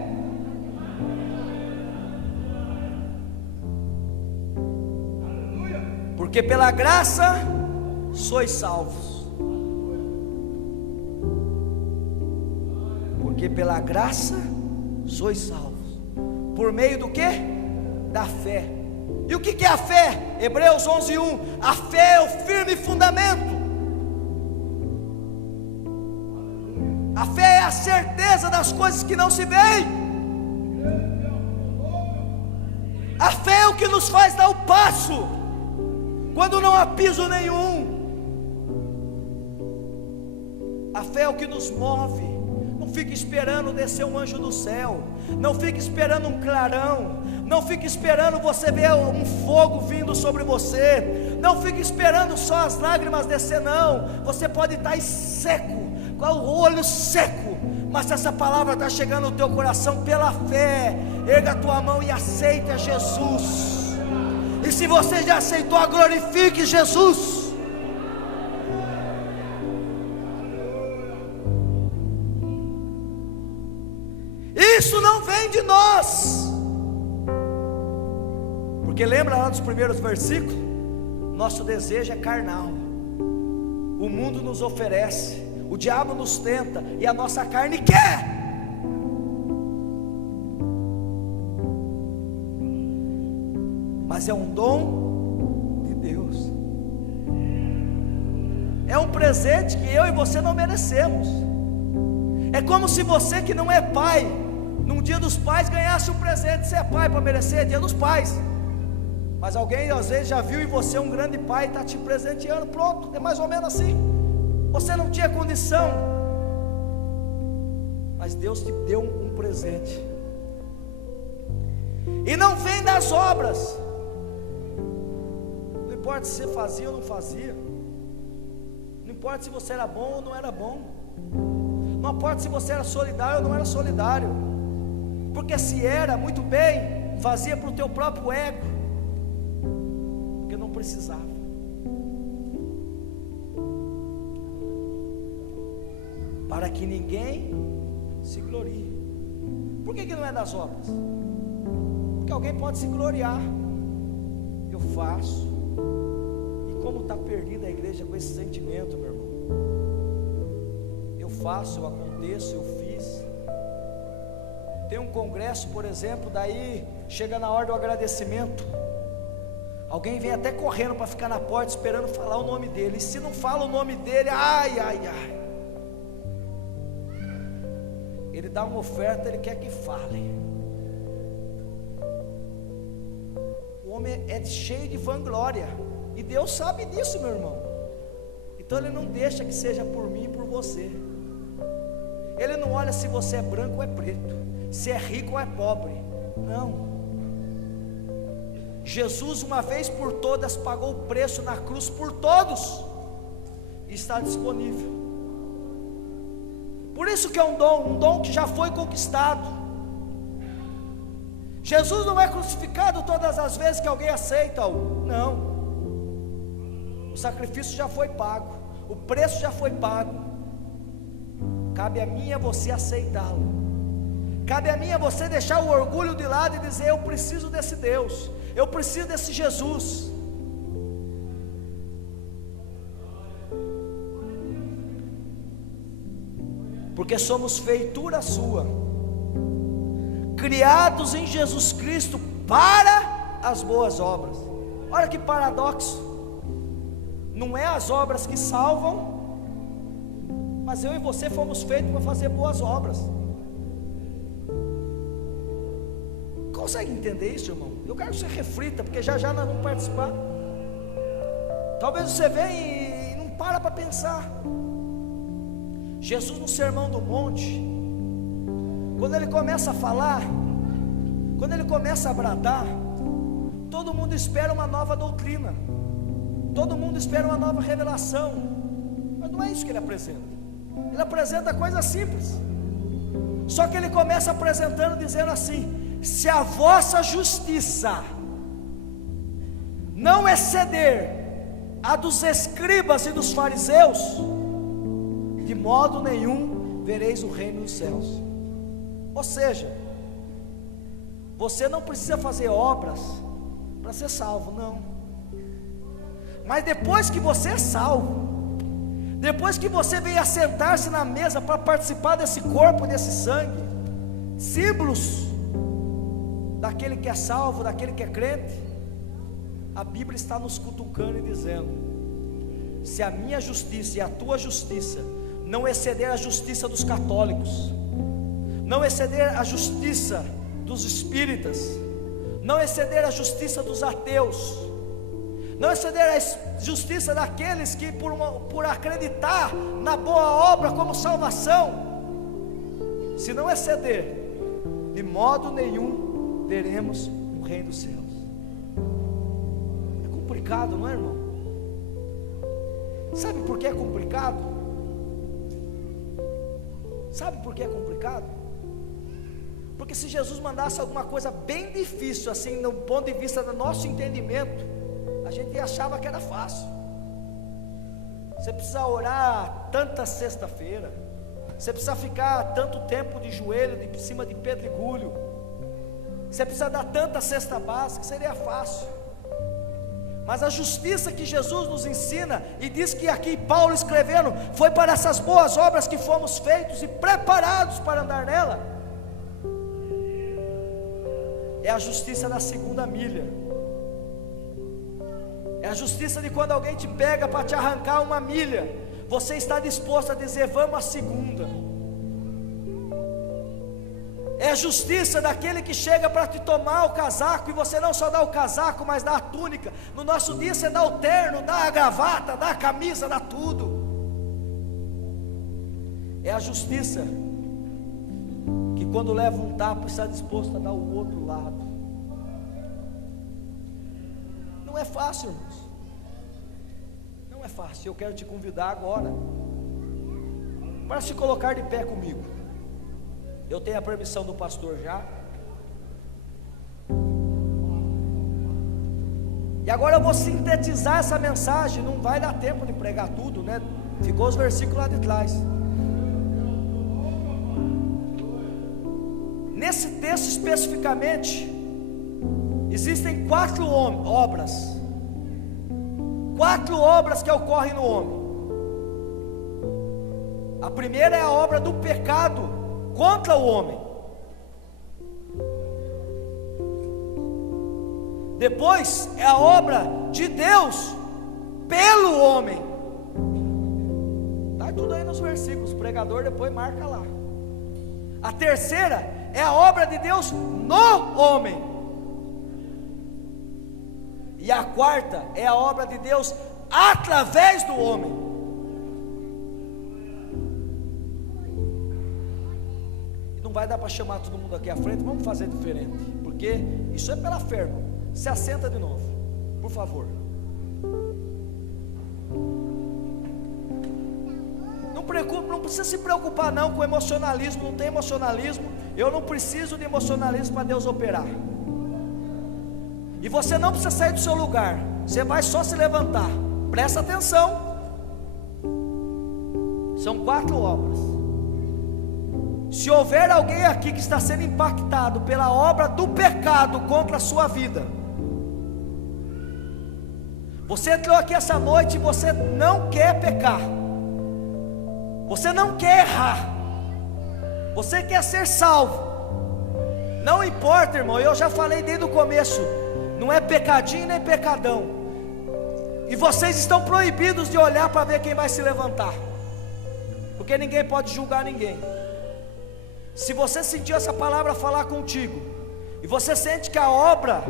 Porque pela graça sois salvos. Porque pela graça sois salvos. Por meio do quê? da fé. E o que é a fé? Hebreus 11:1. A fé é o firme fundamento. A fé é a certeza das coisas que não se veem. A fé é o que nos faz dar o passo quando não há piso nenhum. A fé é o que nos move. Não fique esperando descer um anjo do céu. Não fique esperando um clarão. Não fique esperando você ver um fogo vindo sobre você. Não fique esperando só as lágrimas descer, não. Você pode estar seco, com o olho seco, mas se essa palavra está chegando no teu coração pela fé, erga a tua mão e aceite a Jesus. E se você já aceitou, glorifique Jesus. Isso não vem de nós, porque lembra lá dos primeiros versículos? Nosso desejo é carnal. O mundo nos oferece, o diabo nos tenta, e a nossa carne quer. Mas é um dom de Deus. É um presente que eu e você não merecemos. É como se você que não é pai, num dia dos pais ganhasse um presente. Você é pai para merecer, é dia dos pais. Mas alguém às vezes já viu em você um grande pai e está te presenteando. Pronto, é mais ou menos assim. Você não tinha condição, mas Deus te deu um presente. E não vem das obras. Não importa se você fazia ou não fazia. Não importa se você era bom ou não era bom. Não importa se você era solidário ou não era solidário. Porque se era, muito bem, fazia para o teu próprio ego, porque não precisava. Para que ninguém se glorie. Por que não é das obras? Porque alguém pode se gloriar. Eu faço. E como está perdida a igreja com esse sentimento, meu irmão? Eu faço, eu aconteço, eu fiz. Tem um congresso, por exemplo, daí chega na hora do agradecimento. Alguém vem até correndo para ficar na porta esperando falar o nome dele. E se não fala o nome dele, ai, ai, ai. Ele dá uma oferta, ele quer que fale. O homem é cheio de vanglória, e Deus sabe disso, meu irmão. Então Ele não deixa que seja por mim e por você. Ele não olha se você é branco ou é preto, se é rico ou é pobre. Não. Jesus uma vez por todas pagou o preço na cruz por todos, e está disponível. Por isso que é um dom que já foi conquistado. Jesus não é crucificado todas as vezes que alguém aceita-o. Não. O sacrifício já foi pago, o preço já foi pago. Cabe a mim e a você aceitá-lo. Cabe a mim e a você deixar o orgulho de lado e dizer: eu preciso desse Deus, eu preciso desse Jesus. Porque somos feitura sua, criados em Jesus Cristo para as boas obras. Olha que paradoxo. Não é as obras que salvam, mas eu e você fomos feitos para fazer boas obras. Consegue entender isso, irmão? Eu quero que você reflita, porque já nós vamos participar. Talvez você venha e não para pensar. Jesus no Sermão do Monte, quando ele começa a falar, quando ele começa a bradar, todo mundo espera uma nova doutrina, todo mundo espera uma nova revelação, mas não é isso que ele apresenta. Ele apresenta coisas simples. Só que ele começa apresentando, dizendo assim: se a vossa justiça não exceder a dos escribas e dos fariseus, de modo nenhum vereis o reino dos céus. Ou seja, você não precisa fazer obras para ser salvo, não. Mas depois que você é salvo, depois que você vem assentar-se na mesa para participar desse corpo, desse sangue, símbolos daquele que é salvo, daquele que é crente, a Bíblia está nos cutucando e dizendo: se a minha justiça e a tua justiça não exceder a justiça dos católicos, não exceder a justiça dos espíritas, não exceder a justiça dos ateus, não exceder a justiça daqueles que por acreditar na boa obra como salvação, se não exceder, de modo nenhum veremos o reino dos céus. É complicado, não é, irmão? Sabe por que é complicado? Sabe por que é complicado? Porque se Jesus mandasse alguma coisa bem difícil, assim, no ponto de vista do nosso entendimento, a gente achava que era fácil. Você precisa orar tanta sexta-feira, você precisa ficar tanto tempo de joelho de cima de pedregulho, você precisa dar tanta cesta básica, seria fácil. Mas a justiça que Jesus nos ensina, e diz que aqui Paulo escrevendo, foi para essas boas obras que fomos feitos e preparados para andar nela, é a justiça da segunda milha, é a justiça de quando alguém te pega para te arrancar uma milha, você está disposto a dizer: vamos à segunda. É a justiça daquele que chega para te tomar o casaco, e você não só dá o casaco, mas dá a túnica. No nosso dia você dá o terno, dá a gravata, dá a camisa, dá tudo. É a justiça que quando leva um tapa está disposto a dar o outro lado. Não é fácil, irmãos. Não é fácil. Eu quero te convidar agora para se colocar de pé comigo. Eu tenho a permissão do pastor já. E agora eu vou sintetizar essa mensagem. Não vai dar tempo de pregar tudo, né? Ficou os versículos lá de trás. Nesse texto especificamente, existem 4 obras. 4 obras que ocorrem no homem. A primeira é a obra do pecado contra o homem. Depois é a obra de Deus pelo homem. Está tudo aí nos versículos, o pregador depois marca lá. A terceira é a obra de Deus no homem. E a quarta é a obra de Deus através do homem. Não vai dar para chamar todo mundo aqui à frente, vamos fazer diferente, porque isso é pela fé, irmão. Se assenta de novo, por favor. Não precisa se preocupar não com emocionalismo, não tem emocionalismo. Eu não preciso de emocionalismo para Deus operar. E você não precisa sair do seu lugar, você vai só se levantar. Presta atenção. São 4 obras. Se houver alguém aqui que está sendo impactado pela obra do pecado contra a sua vida, você entrou aqui essa noite e você não quer pecar, você não quer errar, você quer ser salvo. Não importa, irmão, eu já falei desde o começo, não é pecadinho nem pecadão. E vocês estão proibidos de olhar para ver quem vai se levantar, porque ninguém pode julgar ninguém. Se você sentiu essa palavra falar contigo, e você sente que a obra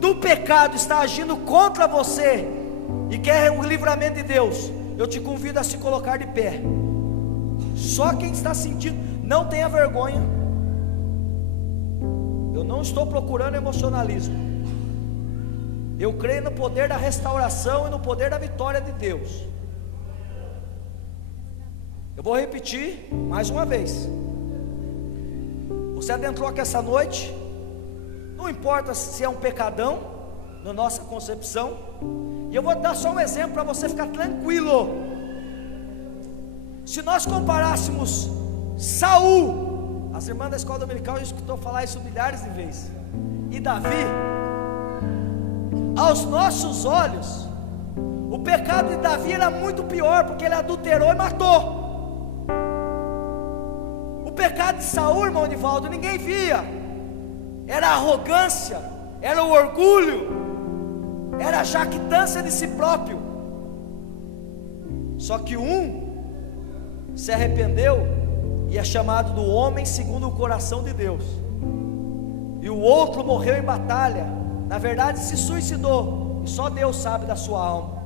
do pecado está agindo contra você, e quer o livramento de Deus, eu te convido a se colocar de pé. Só quem está sentindo, não tenha vergonha. Eu não estou procurando emocionalismo. Eu creio no poder da restauração e no poder da vitória de Deus. Eu vou repetir mais uma vez. Você adentrou aqui essa noite, não importa se é um pecadão, na nossa concepção, e eu vou dar só um exemplo para você ficar tranquilo. Se nós comparássemos Saul, as irmãs da escola dominical já escutou falar isso milhares de vezes, e Davi, aos nossos olhos, o pecado de Davi era muito pior, porque ele adulterou e matou. O pecado de Saul, irmão Nivaldo, ninguém via. era a arrogância, era o orgulho, era a jactância de si próprio. Só que um se arrependeu e é chamado do homem segundo o coração de Deus, e o outro morreu em batalha, na verdade se suicidou, e só Deus sabe da sua alma.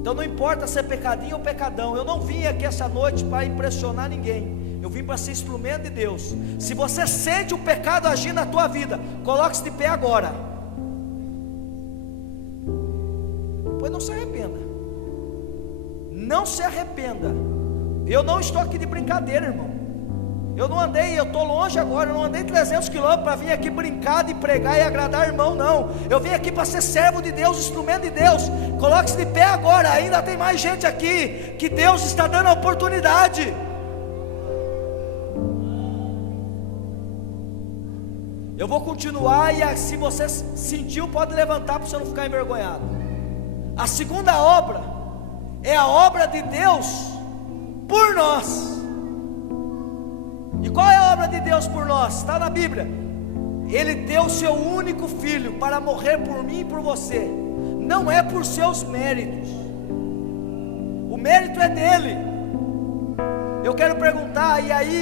Então não importa se é pecadinho ou pecadão, eu não vim aqui essa noite para impressionar ninguém, eu vim para ser instrumento de Deus. Se você sente o pecado agir na tua vida, coloque-se de pé agora, pois não se arrependa, não se arrependa. Eu não estou aqui de brincadeira, irmão. Eu não andei, eu estou longe agora, eu não andei 300 quilômetros para vir aqui brincar, de pregar e agradar irmão, não. Eu vim aqui para ser servo de Deus, instrumento de Deus. Coloque-se de pé agora, ainda tem mais gente aqui, que Deus está dando a oportunidade. Eu vou continuar, e se você sentiu, pode levantar para você não ficar envergonhado. A segunda obra é a obra de Deus por nós. E qual é a obra de Deus por nós? Está na Bíblia. Ele deu o seu único filho para morrer por mim e por você. Não é por seus méritos, o mérito é dele. Eu quero perguntar, e aí,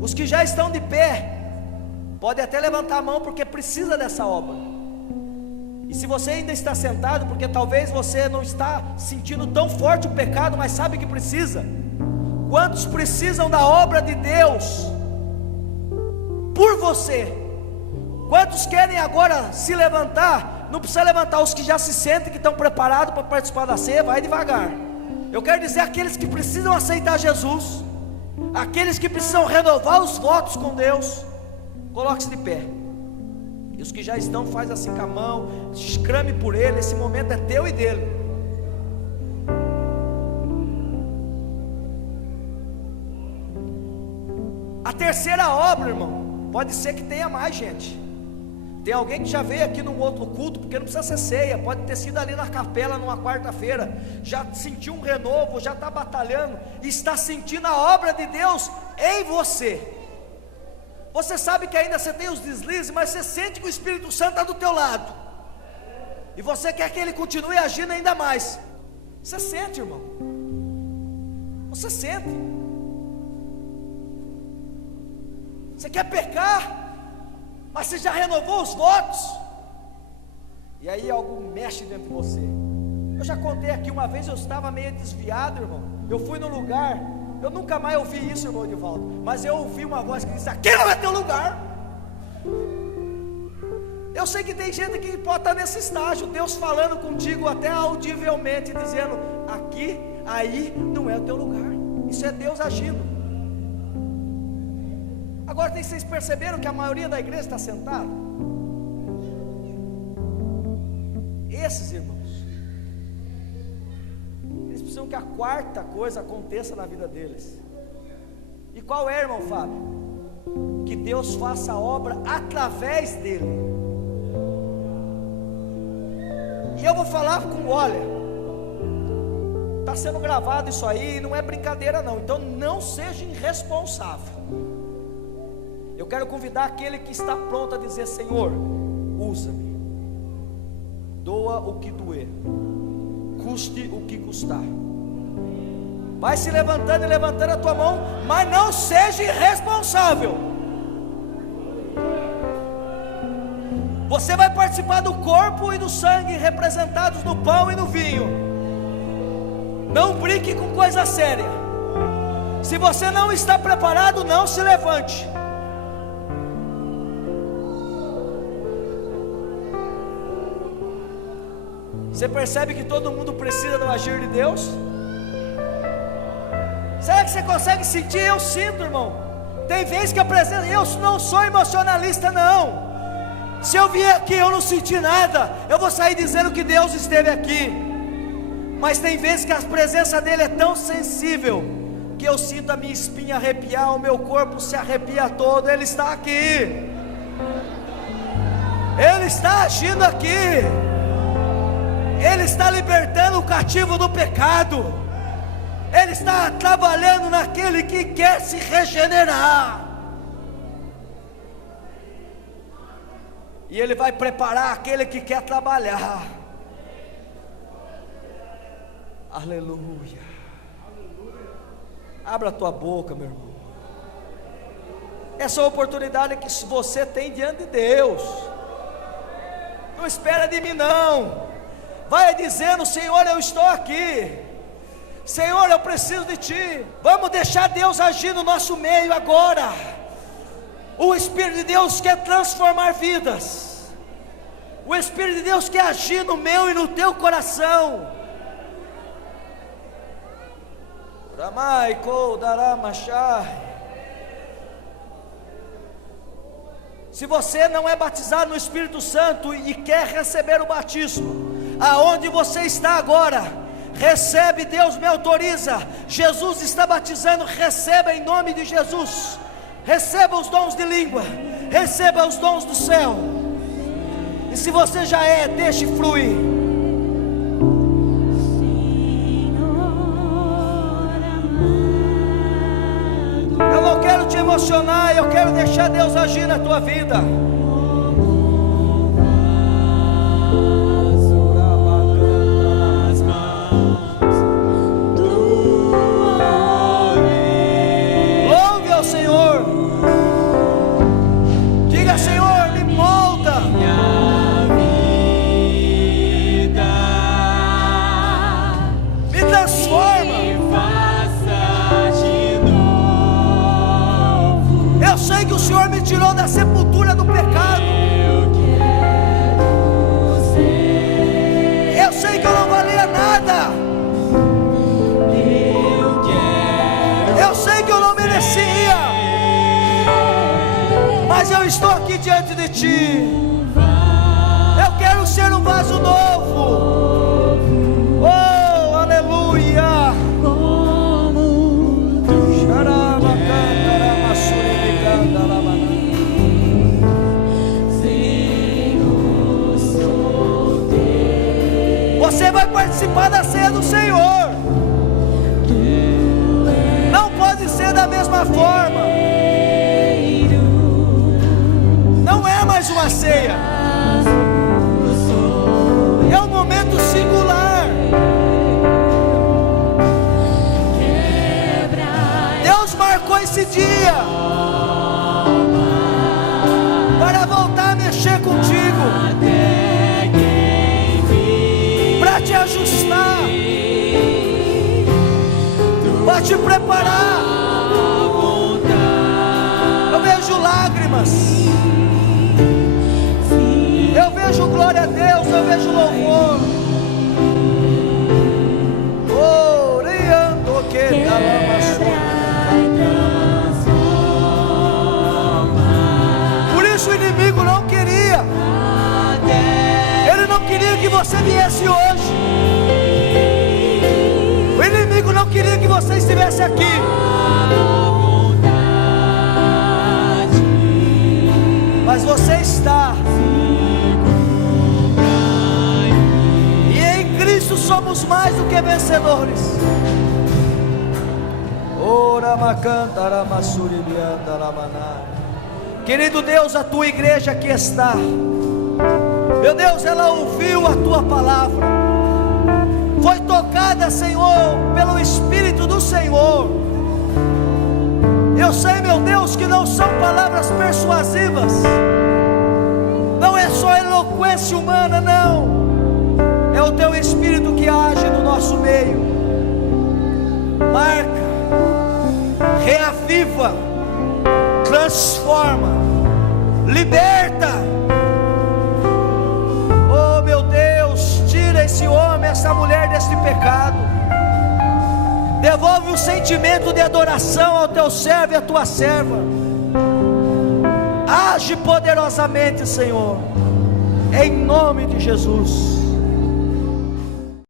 os que já estão de pé, pode até levantar a mão, porque precisa dessa obra. E se você ainda está sentado, porque talvez você não está sentindo tão forte o pecado, mas sabe que precisa. Quantos precisam da obra de Deus por você? Quantos querem agora se levantar? Não precisa levantar os que já se sentem, que estão preparados para participar da ceia, vai devagar. Eu quero dizer aqueles que precisam aceitar Jesus, aqueles que precisam renovar os votos com Deus, coloque-se de pé. E os que já estão, faz assim com a mão, exclame por ele, esse momento é teu e dele. A terceira obra, irmão, pode ser que tenha mais gente. Tem alguém que já veio aqui num outro culto, porque não precisa ser ceia, pode ter sido ali na capela numa quarta-feira, já sentiu um renovo, já está batalhando, e está sentindo a obra de Deus em você. Você sabe que ainda você tem os deslizes, mas você sente que o Espírito Santo está do teu lado, e você quer que ele continue agindo ainda mais. Você sente, irmão, você sente. Você quer pecar, mas você já renovou os votos, e aí algo mexe dentro de você. Eu já contei aqui, uma vez eu estava meio desviado, irmão. Eu fui no lugar, eu nunca mais ouvi isso, irmão Edivaldo, mas eu ouvi uma voz que disse: aqui não é teu lugar. Eu sei que tem gente que pode estar nesse estágio, Deus falando contigo até audivelmente, dizendo: aqui, aí não é o teu lugar. Isso é Deus agindo. Agora, vocês perceberam que a maioria da igreja está sentada? Esses irmãos, eles precisam que a quarta coisa aconteça na vida deles. E qual é, irmão Fábio? Que Deus faça a obra através dele. E eu vou falar olha, está sendo gravado isso aí, não é brincadeira não, então não seja irresponsável. Eu quero convidar aquele que está pronto a dizer: Senhor, usa-me, doa o que doer, custe o que custar. Vai se levantando e levantando a tua mão, mas não seja irresponsável. Você vai participar do corpo e do sangue representados no pão e no vinho. Não brinque com coisa séria. Se você não está preparado, não se levante. Você percebe que todo mundo precisa do agir de Deus? Será que você consegue sentir? Eu sinto, irmão. Tem vezes que a presença, eu não sou emocionalista não. Se eu vier aqui e eu não sentir nada, eu vou sair dizendo que Deus esteve aqui. Mas tem vezes que a presença dele é tão sensível, que eu sinto a minha espinha arrepiar, o meu corpo se arrepia todo. Ele está aqui, ele está agindo aqui. Ele está libertando o cativo do pecado. Ele está trabalhando naquele que quer se regenerar. E Ele vai preparar aquele que quer trabalhar. Aleluia. Abra a tua boca, meu irmão. Essa é a oportunidade que você tem diante de Deus. Não espera de mim não. Vai dizendo: Senhor, eu estou aqui. Senhor, eu preciso de Ti. Vamos deixar Deus agir no nosso meio agora. O Espírito de Deus quer transformar vidas. O Espírito de Deus quer agir no meu e no teu coração. Se você não é batizado no Espírito Santo e quer receber o batismo, aonde você está agora, recebe. Deus me autoriza, Jesus está batizando, receba em nome de Jesus. Receba os dons de língua, receba os dons do céu. E se você já é, deixe fluir. Eu não quero te emocionar, eu quero deixar Deus agir na tua vida. Louve ao Senhor. Diga: Senhor, me molda. Me transforma. Eu sei que o Senhor me tirou da sepultura do pecado. Eu sei que eu não valia nada. Eu sei que eu não merecia. Mas eu estou aqui diante de Ti. Eu quero ser um vaso novo. Oh, aleluia. Você vai participar da ceia do Senhor. Não pode ser da mesma forma. Não é mais uma ceia. É um momento singular. Deus marcou esse dia para voltar a mexer contigo, para te ajustar, para te preparar. Eu vejo lágrimas, eu vejo glória a Deus, eu vejo louvor. Oh, riando que da lama. Por isso o inimigo não queria. Ele não queria que você viesse hoje. O inimigo não queria que você estivesse aqui. Mas você está. E em Cristo somos mais do que vencedores. Querido Deus, a tua igreja aqui está. Meu Deus, ela ouviu a tua palavra, foi tocada, Senhor, pelo Espírito do Senhor. Eu sei, meu Deus, que não são palavras persuasivas, não é só eloquência humana, não. É o teu Espírito que age no nosso meio. Marca, reaviva, transforma, liberta. Oh meu Deus, tira esse homem, essa mulher desse pecado. Devolve o sentimento de adoração ao teu servo e à tua serva. Age poderosamente, Senhor, em nome de Jesus.